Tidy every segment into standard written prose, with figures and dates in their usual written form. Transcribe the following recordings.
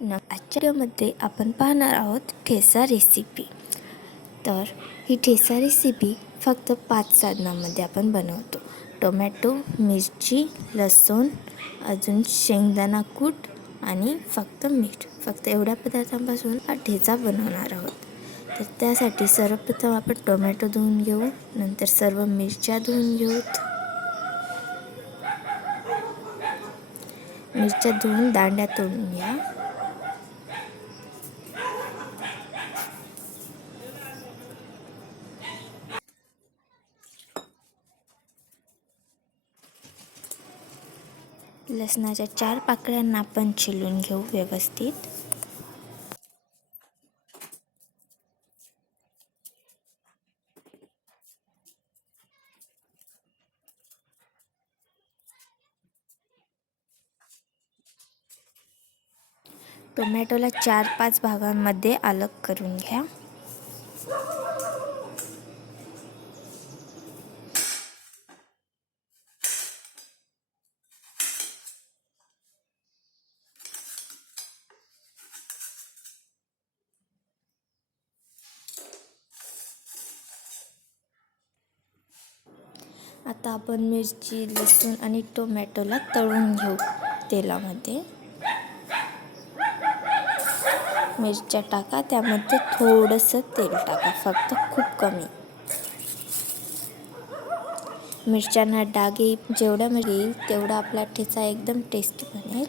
आजच्या व्हिडिओमध्ये आपण पाहणार आहोत ठेचा रेसिपी। तर ही ठेचा रेसिपी फक्त 5 साधनांमध्ये आपण बनवतो। टोमॅटो, मिरची, लसूण, अजून शेंगदाणा कूट आणि फक्त मीठ। फक्त एवढ्या पदार्थांपासून हा ठेचा बनवणार आहोत। तर त्यासाठी सर्वप्रथम आपण टोमॅटो धुवून घेऊ, नंतर सर्व मिरच्या धुवून घेऊत। मिरच्या धुवून दांड्या तोडून घ्या। लसणाच्या 4 पाकळ्यांना आपण छिलून घेऊ व्यवस्थित। टोमॅटोला 4-5 भागांमध्ये अलग करून घ्या। आता आपण मिरची, लसूण आणि टोमॅटोला तळून घेऊ तेलामध्ये। मिरच्या टाका, त्यामध्ये थोडंसं तेल टाका, फक्त खूप कमी। मिरच्यांना डाग येईल, जेवढा येईल तेवढा आपला ठेचा एकदम टेस्टी बनेल।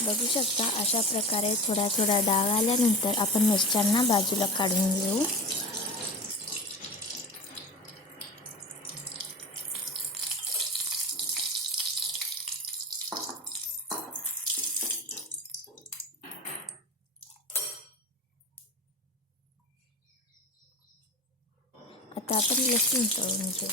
बघू शकता, अशा प्रकारे थोडा थोडा डाग आल्यानंतर आपण मिरच्यांना बाजूला काढून घेऊ। आता आपण लसूण तळून घेऊ।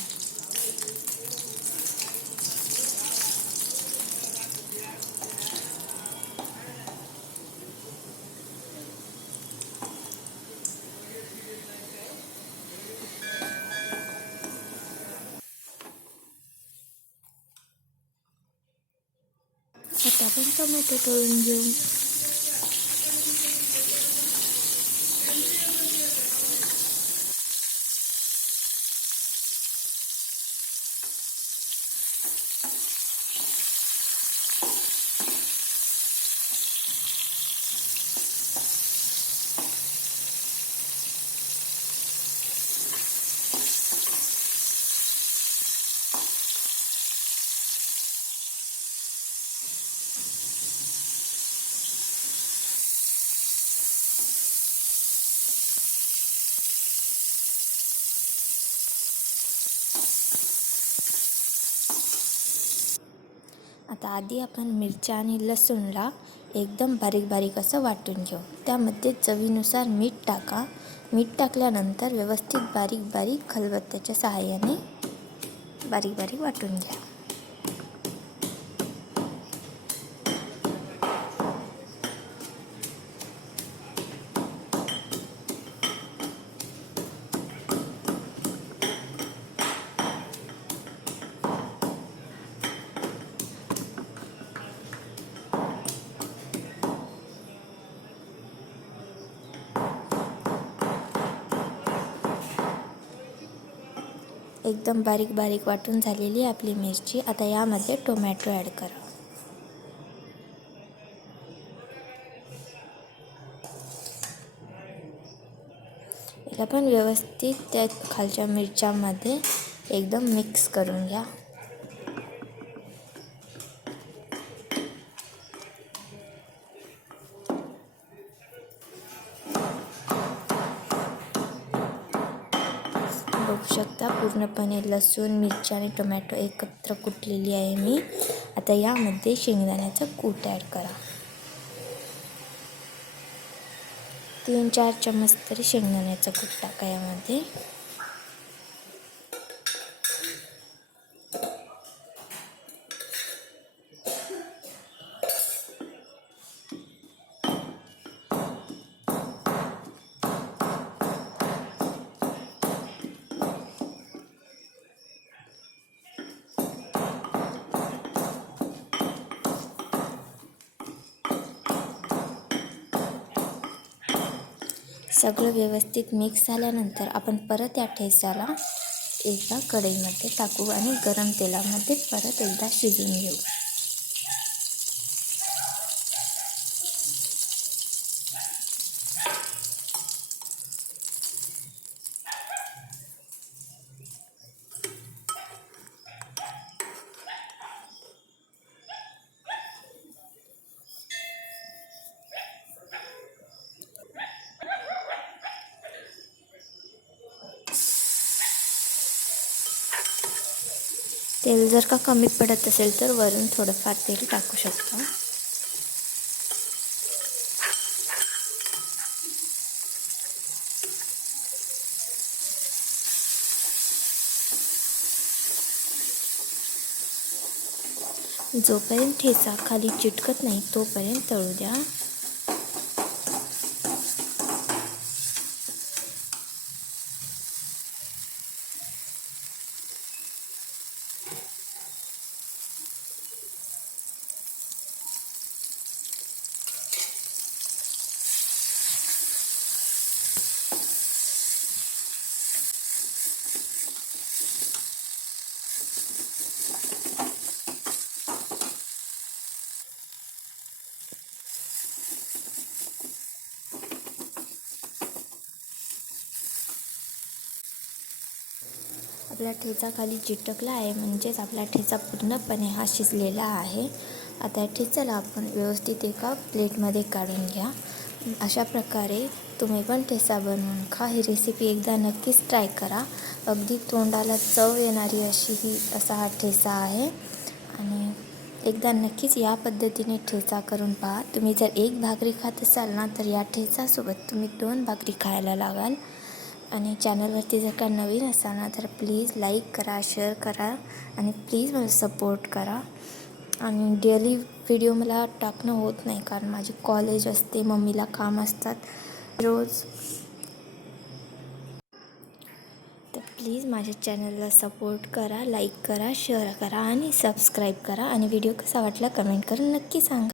आता आपण टोमॅटो तळून घेऊ। आता आधी आपण मिरच्या आणि लसूणला एकदम बारीक बारीक असं वाटून घेऊ। त्यामध्ये चवीनुसार मीठ टाका। मीठ टाकल्यानंतर व्यवस्थित बारीक बारीक खलबत्त्याच्या सहाय्याने बारीक बारीक वाटून घ्या। एकदम बारीक बारीक वाटून झालेली आपली मिरची। आता यामध्ये टोमॅटो ॲड करा। याला पण व्यवस्थित त्या खालच्या मिरच्यामध्ये एकदम मिक्स करून घ्या. बघू शकता पूर्णपणे लसूण, मिरची आणि टोमॅटो एकत्र कुटलेली आहे मी. आता यामध्ये शेंगदाण्याचा कूट ॲड करा. 3-4 चम्मच तरी शेंगदाण्याचा कूट टाका यामध्ये. सगळं व्यवस्थित मिक्स झाल्यानंतर आपण परत या ठेचाला एकदा कढईमध्ये टाकू आणि गरम तेलामध्ये परत एकदा शिजवून घेऊ. तेल जर का कमी पडत असेल तर वरून थोडंफार तेल टाकू शकता. जोपर्यंत ठेचा खाली चिटकत नाही तोपर्यंत तळू द्या. आपला ठेचा खाली चिटकला आहे, म्हणजेच आपला ठेचा पूर्णपणे हा शिजलेला आहे. आता ठेचाला आपण व्यवस्थित एका प्लेटमध्ये काढून घ्या. अशा प्रकारे तुम्ही पण ठेचा बनवून खा. ही रेसिपी एकदा नक्कीच ट्राय करा. अगदी तोंडाला चव येणारी असा हा ठेचा आहे आणि एकदा नक्कीच या पद्धतीने ठेचा करून पहा. तुम्ही जर एक भाकरी खात असाल ना तर या ठेचासोबत तुम्ही 2 भाकरी खायला लागाल. आणि चॅनलवरती जर का नवीन असाल ना तर प्लीज लाईक करा, शेअर करा आणि प्लीज मला सपोर्ट करा. आणि डेली व्हिडिओ मला टाकणं होत नाही कारण माझी कॉलेज असते, मम्मीला काम असतात रोज. तर प्लीज माझ्या चॅनलला सपोर्ट करा, लाईक करा, शेअर करा आणि सबस्क्राईब करा. आणि व्हिडिओ कसा वाटला कमेंट करून नक्की सांगा.